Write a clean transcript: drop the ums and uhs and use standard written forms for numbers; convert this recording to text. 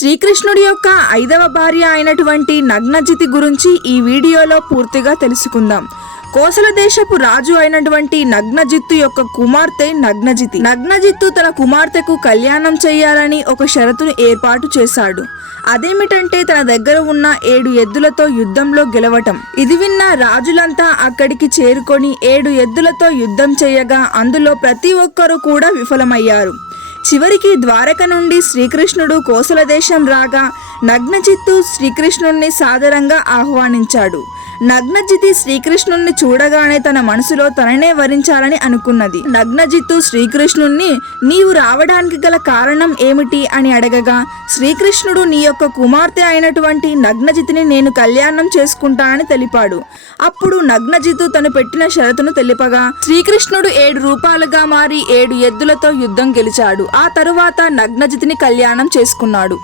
శ్రీకృష్ణుడి యొక్క 5వ భార్య అయినటువంటి నగ్నజితి గురించి ఈ వీడియోలో పూర్తిగా తెలుసుకుందాం. కోసల దేశపు రాజు అయినటువంటి నగ్నజిత్తు యొక్క కుమార్తె నగ్నజితి. నగ్నజిత్తు తన కుమార్తెకు కళ్యాణం చేయాలని ఒక షరతును ఏర్పాటు చేశాడు. అదేమిటంటే తన దగ్గర ఉన్న 7 ఎద్దులతో యుద్ధంలో గెలవటం. ఇది విన్న రాజులంతా అక్కడికి చేరుకొని 7 ఎద్దులతో యుద్ధం చేయగా అందులో ప్రతి ఒక్కరూ కూడా విఫలమయ్యారు. చివరికి ద్వారక నుండి శ్రీకృష్ణుడు కోసల దేశం రాగా నగ్నజిత్తు శ్రీకృష్ణుణ్ణి సాదరంగా ఆహ్వానించాడు. నగ్నజితి శ్రీకృష్ణుణ్ణి చూడగానే తన మనసులో తననే వరించాలని అనుకున్నది. నగ్నజిత్తు శ్రీకృష్ణుణ్ణి నీవు రావడానికి గల కారణం ఏమిటి అని అడగగా శ్రీకృష్ణుడు నీ యొక్క కుమార్తె అయినటువంటి నగ్నజితిని నేను కళ్యాణం చేసుకుంటానని తెలిపాడు. అప్పుడు నగ్నజిత్తు తను పెట్టిన షరతును తెలిపగా శ్రీకృష్ణుడు 7 రూపాలుగా మారి 7 ఎద్దులతో యుద్ధం గెలిచాడు. ఆ తరువాత నగ్నజితిని కళ్యాణం చేసుకున్నాడు.